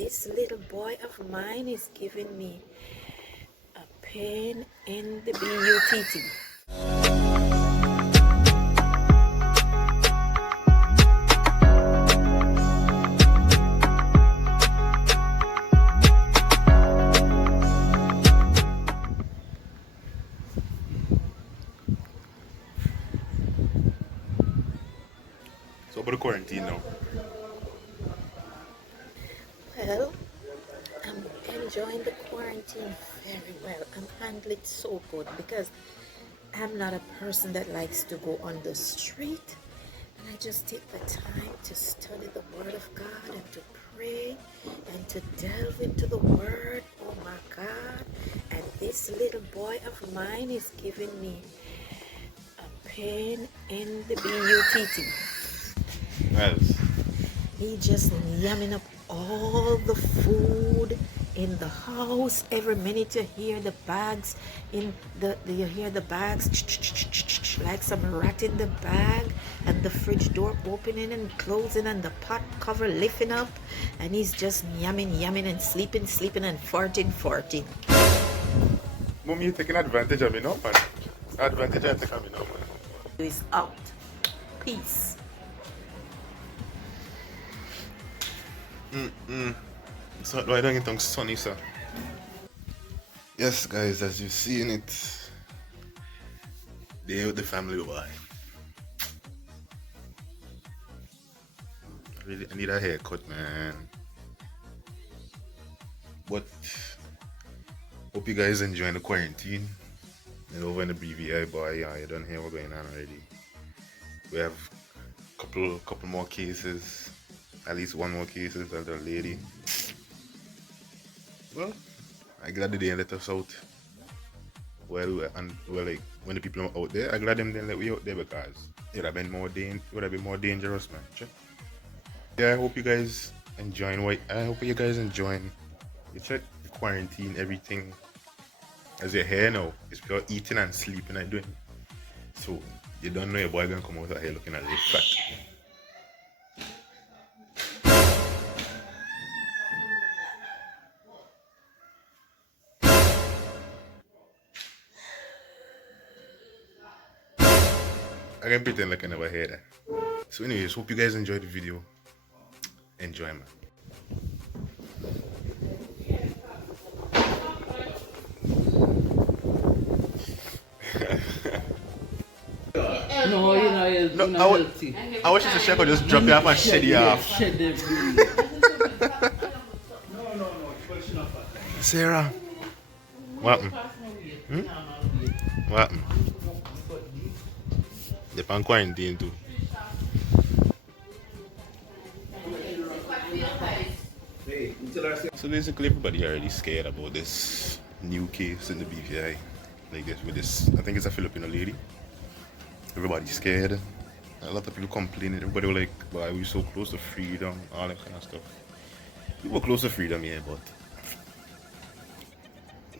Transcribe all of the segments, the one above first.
this little boy of mine is giving me a pain in the butt. So about the quarantine now. Well, I'm enjoying the quarantine very well. I'm handling it so good because I'm not a person that likes to go on the street. And I just take the time to study the Word of God and to pray and to delve into the Word. Oh my God. And this little boy of mine is giving me a pain in the butt. Yes. He just yamming up all the food in the house. Every minute you hear the bags you hear the bags like some rat in the bag, and the fridge door opening and closing and the pot cover lifting up, and he's just yamming and sleeping and farting. Mom, you taking advantage of me now, man. Advantage I take of me now, man. He's out. Peace. So why don't you think sunny, sir? Yes, guys, as you've seen it, they with the family boy. I need a haircut, man. But hope you guys enjoying the quarantine. And over in the BVI, boy, yeah, you don't hear what's going on already. We have couple more cases. At least one more cases of the lady. Well, I glad they didn't let us out. Well, like when the people are out there, I glad them didn't let we out there because it would have been more dangerous, man. Check. Yeah, I hope you guys enjoying you check the quarantine, everything. As you're here now, it's pure eating and sleeping and doing. So you don't know your boy gonna come out here looking at it fat. I can pretend like I never heard that. So anyways, hope you guys enjoyed the video. Enjoy, man. No, you know, you're No, not healthy. I wish the chef could just drop you off and shed you off. Shed them. Sarah. What happened? What happened? They're on quarantine too. So basically everybody already scared about this new case in the BVI. Like this with this, I think it's a Filipino lady. Everybody's scared. A lot of people complaining. Everybody were like, why are we so close to freedom? All that kind of stuff. We were close to freedom, yeah, but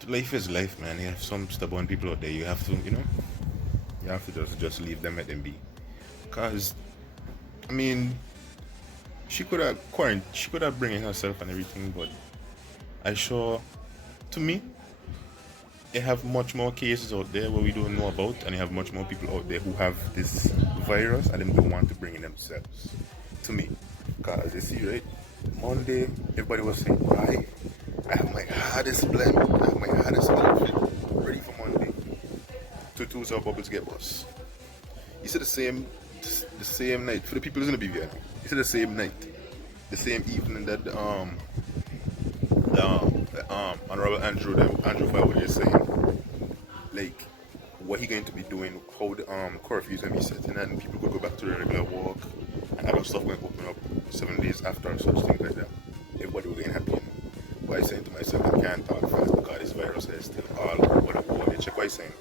life is life, man. You have some stubborn people out there. You have to, you have to just leave them, let them be. Cause, I mean, she could have bring in herself and everything, but to me, you have much more cases out there where we don't know about, and you have much more people out there who have this virus and them don't want to bring in themselves. To me, cause you see, right? Monday, everybody was saying, "Why? I have my hardest blend, I have my hardest outfit ready for Monday." To our bubbles get bust. You said the same night for the people who's in the BVI. You said the same night, the same evening that Honorable Andrew Fowler is saying, like, what he going to be doing, how the curfew is going to be setting, and people could go back to their regular walk, and other stuff going to open up 7 days after, such things like that. Everybody was getting happy. But I saying to myself, I can't talk fast because this virus is still all over the world. You check what I'm saying.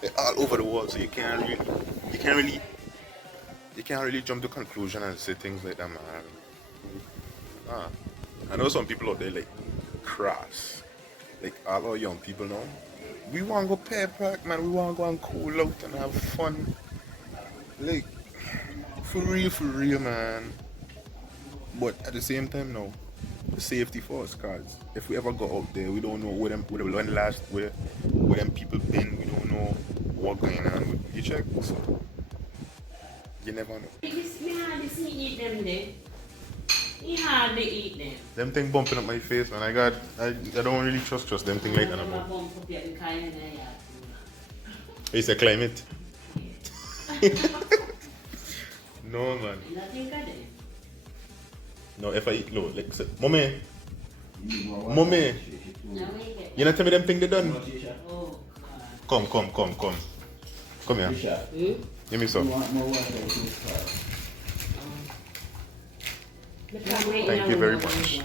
They're all over the world, so you can't really jump to conclusion and say things like that, man. I know some people out there like crass, like all our young people now. We want to go pay park, man. We want to go and cool out and have fun. Like, for real, man. But at the same time, now, safety first, cause if we ever go out there, we don't know where them people been. We don't know what going on. You check, so you never know. Me hardly see eat them there. Me hardly eat them. Them thing bumping up my face, man. I don't really trust them thing like that. I'm No not bump up yet, because I know. It's a climate. No, man. You not think of them? No, if I eat, no, like, say, mommy, Now we get. you not tell me them thing they done? Oh, God. Come here. Give me some. Thank you very much.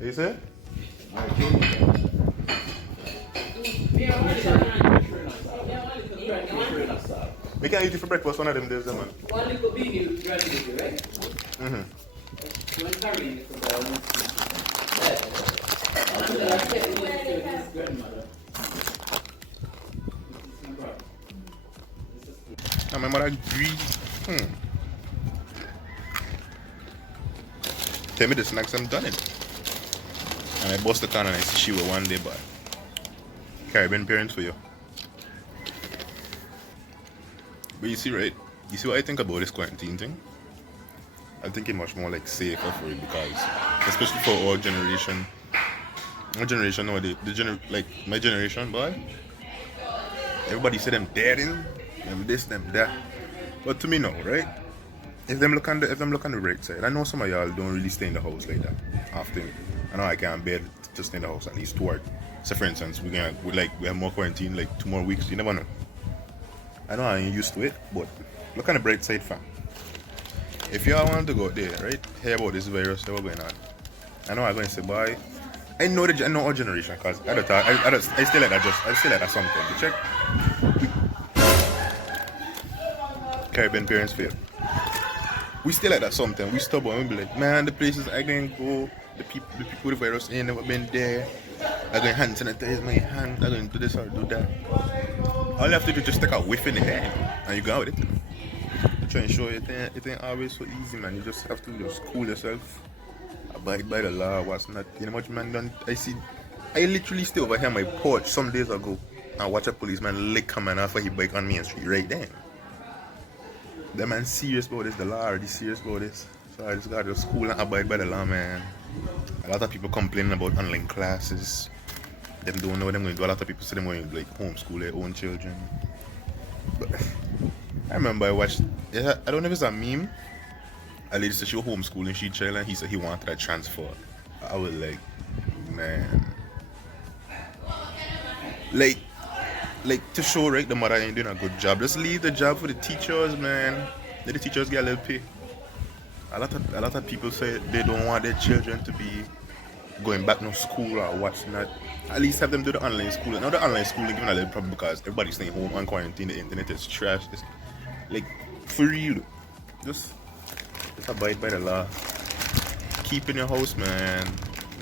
You say? We can eat it for breakfast one of them days, man. One little bean you graduated, right? Mm-hmm. You want to carry it for the after that, I said it to his grandmother. It's no problem. And my mother agreed. Tell me the snacks I'm done it. And I bust the can and I see she will one day buy. Caribbean parents for you. But you see, right? You see what I think about this quarantine thing? I think it's much more like safer for it because, especially for our generation, nowadays, like my generation, boy, everybody say them dead in, them this, them that. But to me, no, right? If them look on the right side, I know some of y'all don't really stay in the house like that often. I know I can't bear to stay in the house at least 2 hours. So for instance, we have more quarantine, like 2 more weeks. You never know. I know I ain't used to it, but look on the bright side, fam. If y'all want to go out there, right, hear about this virus that was going on, I know I'm going to say, boy, I know our generation, cause I still like that something. You check. Caribbean parents fail. We still like that something. We stubborn. We be like, man, the places I can go, the people with the virus ain't never been there. I'm going to hand sanitize my hand. I'm going to do this or do that. All you have to do is just take a whiff in the hand and you go out with it. I try and show you it ain't always so easy, man. You just have to just cool yourself, abide by the law, what's not. You know much man done. I literally stay over here on my porch some days ago and watch a policeman lick a man after he bike on Main Street right there. The man serious about this, the law already serious about this. So I just gotta just cool and abide by the law, man. A lot of people complaining about online classes. Them don't know what they're going to do. A lot of people say they're going to like homeschool their own children. But I remember I watched, I don't know if it's a meme. A lady said she was homeschooling she child and he said he wanted a transfer. I was like, man. Like to show right the mother ain't doing a good job. Just leave the job for the teachers, man. Let the teachers get a little pay. A lot of people say they don't want their children to be going back to school or what's not. At least have them do the online schooling. Now the online schooling giving a little problem because everybody's staying home on quarantine. The internet is trash. It's like for real. Just abide by the law. Keep in your house, man.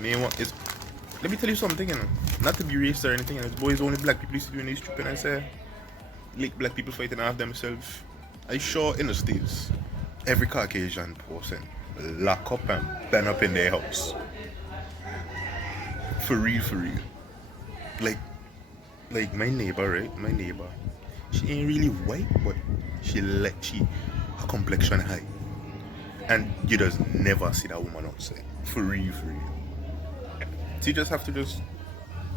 Let me tell you something, you know. Not to be racist or anything, and it's boys only black people used to do in these stupid and say like black people fighting off themselves. I sure in the States, every Caucasian person lock up and burn up in their house. For real. Like my neighbor, right? My neighbor. She ain't really white, but her complexion high. And you just never see that woman outside. For real. So you just have to just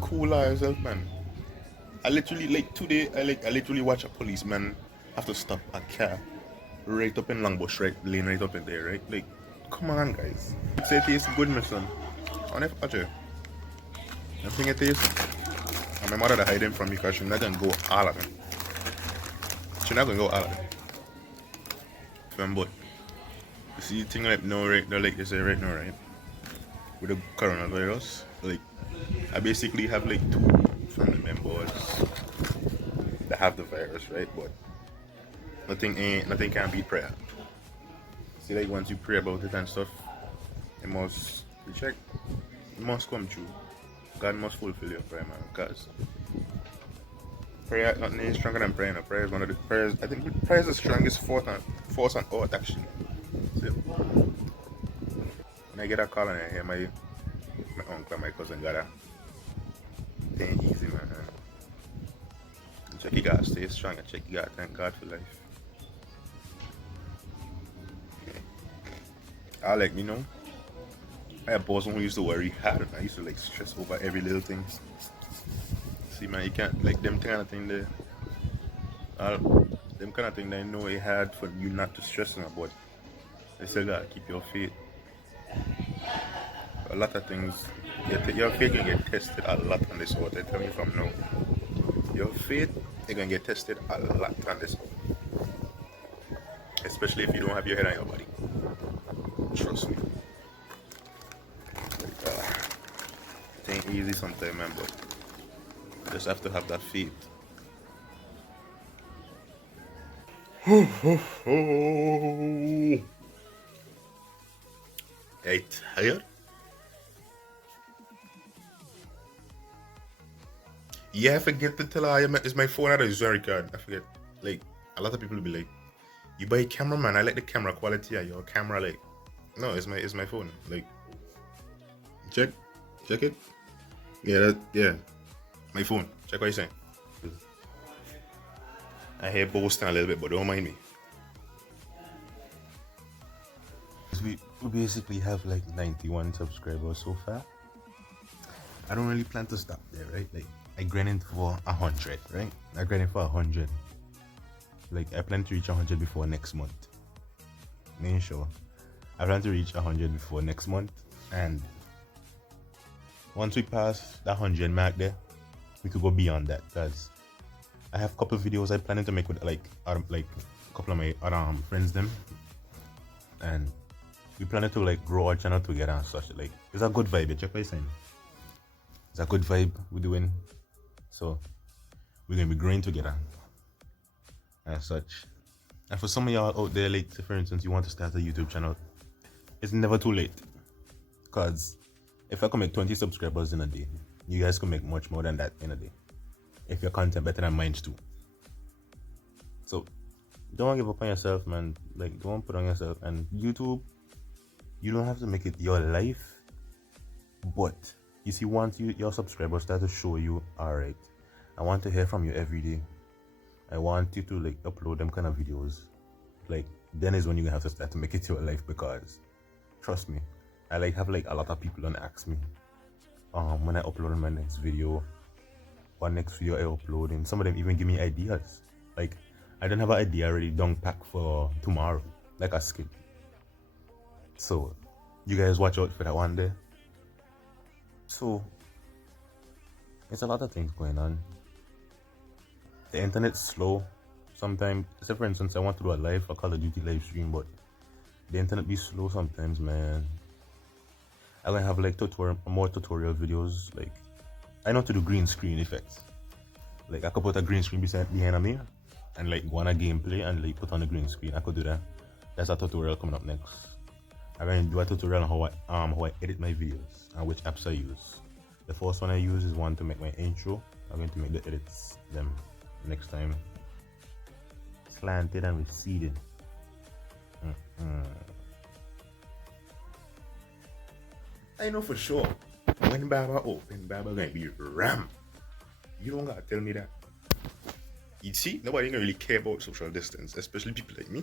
cool yourself, man. I literally, like today, I literally watch a policeman have to stop a car right up in Longbush, right? Lane right up in there, right? Like, come on, guys. Say it tastes good, my son. I never watch it. I think it tastes. And my mother to hide them from me because she's not gonna go all of them. She's not gonna go all of them. From but you see thing like no right now, like they say right now, right? With the coronavirus, like I basically have like 2 family members that have the virus, right? But nothing can beat prayer. See, like once you pray about it and stuff, it must come true. God must fulfill your prayer, man. Because prayer nothing is stronger than prayer. Prayer is one of the prayers. I think prayer is the strongest force on earth, actually. See? I get a call and I hear my uncle and my cousin got a. It ain't easy, man. Check you gotta stay strong and check you gotta thank God for life. I like me know. I had a boss who used to worry hard and I used to like stress over every little thing. See man, you can't like them kind of thing there. Them kind of thing that I know it hard for you not to stress on but they still gotta keep your faith. A lot of things your faith can get tested a lot on this earth. I tell you from now. Your faith is gonna get tested a lot on this earth. Especially if you don't have your head on your body. Trust me. It ain't easy sometimes, man, but you just have to have that faith. Hey, tired? Yeah, I forget to tell her it's my phone that is very good. I forget. Like, a lot of people will be like, you buy a camera, man. I like the camera quality of your camera. Like, no, it's my phone. Like, check it. Yeah, my phone. Check what you're saying. I hear boasting a little bit, but don't mind me. We basically have like 91 subscribers so far. I don't really plan to stop there, right? Like, I grinding for 100, right? I grinding for 100. Like, I plan to reach 100 before next month. Ain't sure. I plan to reach 100 before next month, and once we pass that 100 mark there, we could go beyond that. Cause I have a couple of videos I planning to make with like a couple of my other friends them, and we planning to like grow our channel together and such. Like, it's a good vibe. You check what I'm saying? It's a good vibe we're doing. So we're gonna be growing together and such. And for some of y'all out there, like for instance, you want to start a YouTube channel, it's never too late. Cause if I can make 20 subscribers in a day, you guys can make much more than that in a day. If your content better than mine too. So don't give up on yourself, man. Like, don't put on yourself. And YouTube, you don't have to make it your life, but you see, once your subscribers start to show you, alright, I want to hear from you every day. I want you to like upload them kind of videos. Like, then is when you have to start to make it your life, because trust me, I like have like a lot of people don't ask me when I upload my next video, what next video I upload, and some of them even give me ideas. Like, I don't have an idea already done pack for tomorrow, like a skit. So you guys watch out for that one day. So it's a lot of things going on. The internet's slow sometimes. Say for instance, I want to do a live, a Call of Duty live stream, but the internet be slow sometimes, man. I'm gonna have like more tutorial videos. Like, I know how to do green screen effects. Like, I could put a green screen behind me and like go on a gameplay and like put on the green screen. I could do that. That's a tutorial coming up next. I'm gonna do a tutorial on how I edit my videos and which apps I use. The first one I use is one to make my intro. I'm going to make the edits them next time. Slanted and receded. I know for sure when Baba open, Baba gonna be ram. You don't gotta tell me that. You see, nobody gonna really care about social distance, especially people like me.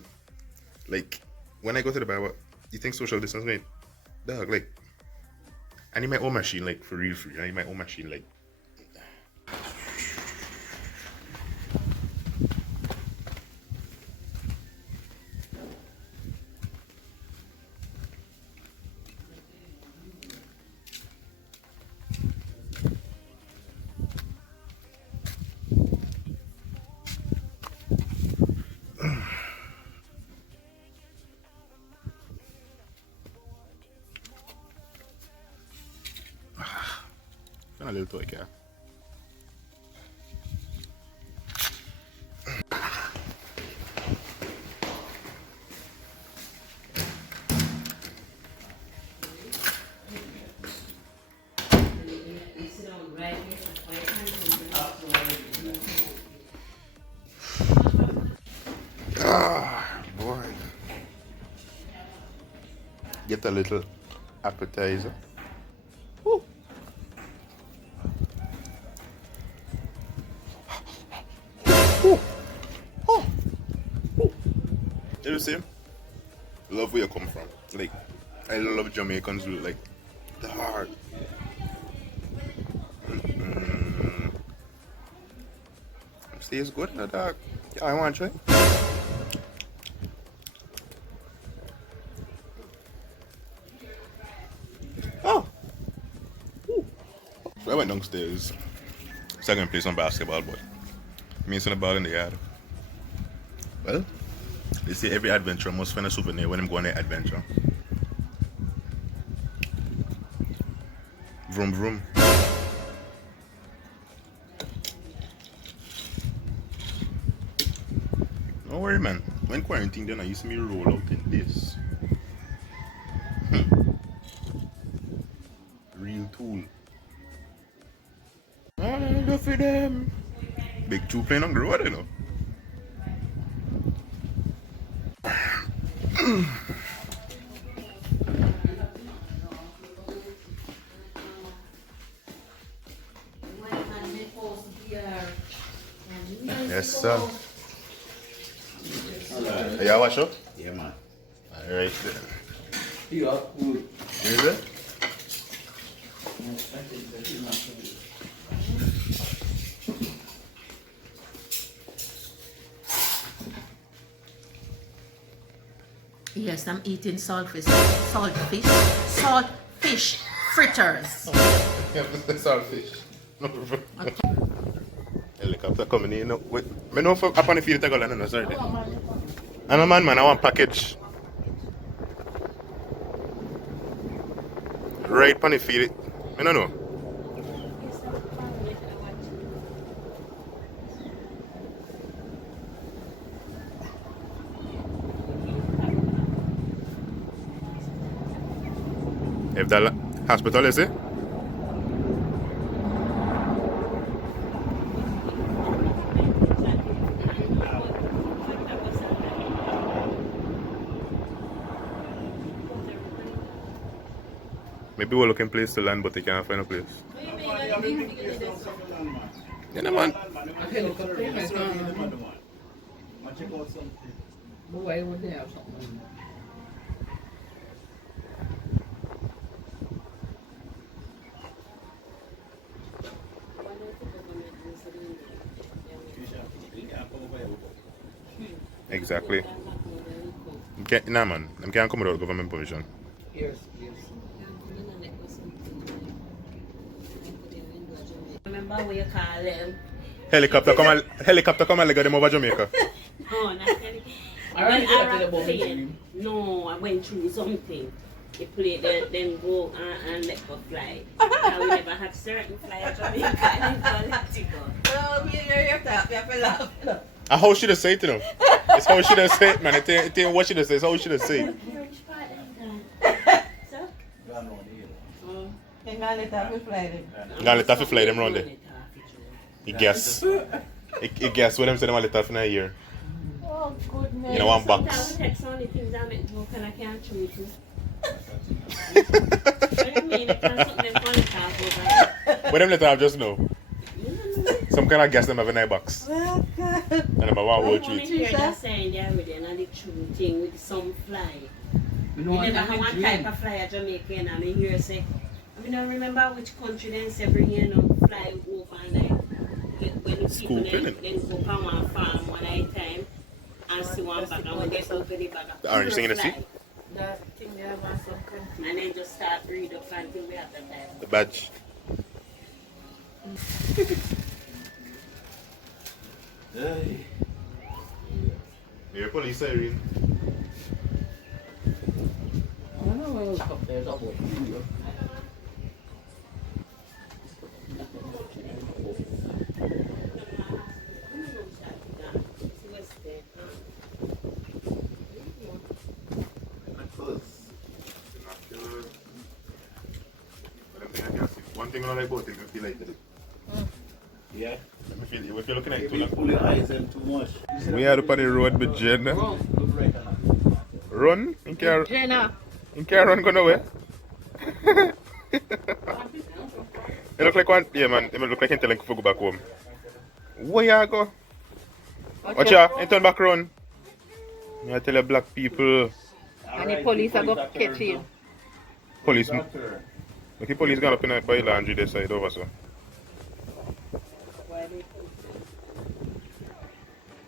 Like, when I go to the Baba, you think social distance, mate? Dog, like, I need my own machine, like, for real. I need my own machine, like. A little toy car. Boy. Get a little appetizer. Woo. Woo. Oh. Woo. You see? Love where you come from. Like, I love Jamaicans with like the heart. See, it's good, no dog. Yeah, I want to try. Oh. Ooh. So I went downstairs. So I can play some basketball, but me seeing the ball in the yard. Well, they say every adventurer must find a souvenir when I'm going on an adventure. Vroom vroom. Don't worry, man. When quarantine done, I used to me roll out in this. Real tool. Enough of them. Big two playing on the road, you know. Yes, sir. Yeah, wash up? Yeah, man. Alright then. You are good. Is it? Yes, I'm eating saltfish fritters. That's all fish. Helicopter coming in. Wait, I know for up on the field I go land on us already. I'm a man, I want package. Right on the field. I don't know. If the hospital is it? Maybe we're looking place to land, but they can't find a place. Yeah, no, man. Why would they have something? Exactly. Nah, man. Them can't come without government permission. Yes, yes. Remember what you call them? Helicopter come and leg them over Jamaica. Oh, not helicopter. I already When started Arab about played, mentioning. no, I went through something. They played, then go and let go fly. Now we never had certain fly at Jamaica and they let it go. Oh, you have to laugh. How should I say it to them? It's how should I say it, man. It ain't what should I say, it's how should I say it. Which part is that? So? Oh. You're gonna let that fly them. Gonna let Taffy fly them round there. He guess. He guess what them say them a let off in a year. Oh, goodness. You know, one Sometimes box. we text only things that make book and I can't chew it. What do you mean? It can't something funny talk over. What them let off just now? Some kind of gas them have in a box. Well, God. And them have one I whole want to treat. hear that saying there already and the true thing with some fly. We You don't want never to have one type of fly at Jamaica and I hear say, I don't remember which country then say bring you know fly over and like when the people Scoop, innit? then go on one farm one at a time and see one back and when they go to the back The orange thing in the sea? That thing they have on some country. and then just start breed up until we have the time. The badge. Hey. Your police siren. I don't know where up there's a boat. One thing I like about it, you feel like it. Yeah. If you're looking at it If too you long. pull your eyes in too much. We are up on the road with Jen. Look right on. Run? In car Jenna. run go nowhere. You look like one, yeah man, you look like him telling you to go back home. Where you go? Watch out, you turn back around. I tell you black people. And the police are going to catch you. Police. Okay, police gone up in by laundry this side over so.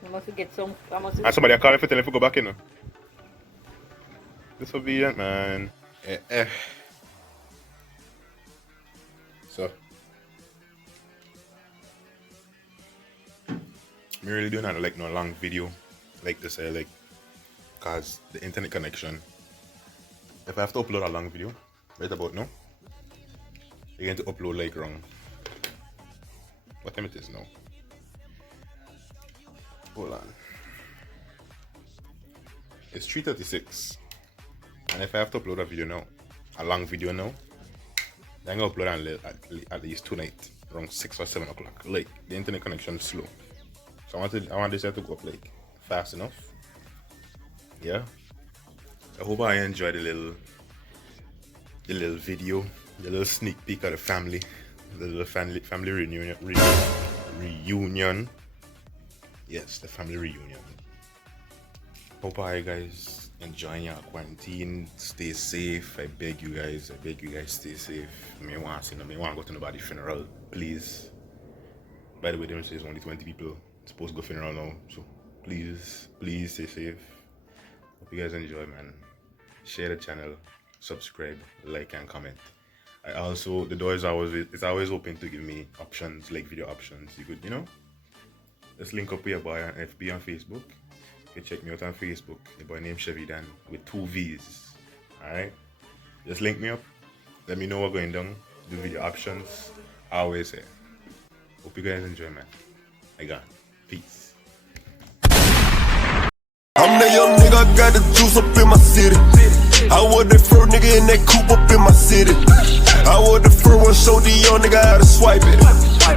You must get some. And somebody call if you tell him to go back in. Disobedient man. So me really do not like no long video like this like cause the internet connection. If I have to upload a long video, right about now, you're going to upload like wrong. What time it is now? Hold on. It's 3:36. And if I have to upload a video now, a long video now, then I'm going to upload at least tonight, around 6 or 7 o'clock. Like, the internet connection is slow. So I want this to go up like fast enough. Yeah. I hope I enjoyed the little video, the little sneak peek of the family, the little family reunion. Yes, the family reunion. Hope you guys enjoying your quarantine. Stay safe. I beg you guys stay safe. I mean, I want to go to nobody's funeral, please. By the way, there says only 20 people supposed to go funeral now, so please stay safe. Hope you guys enjoy, man. Share the channel, subscribe, like and comment. I also, the door is always open to give me options, like video options. You could, just link up with your boy on FB on Facebook. You can check me out on Facebook. The boy named Chevy Dan with 2 V's. Alright? Just link me up. Let me know what's going down. The video options. Always here. Hope you guys enjoy, man. I got it. Peace. I'm the young nigga, I got the juice up in my city. I was the first nigga in that coupe up in my city. I was the first one, show the young nigga how to swipe it.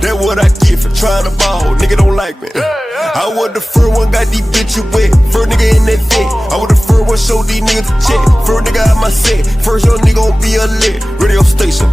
That what I get for trying to ball, nigga don't like me. I was the first one, got these bitches wet. First nigga in that fit. I was the first one, show these niggas to check. First nigga out my set. First young nigga gon' be a lit radio station.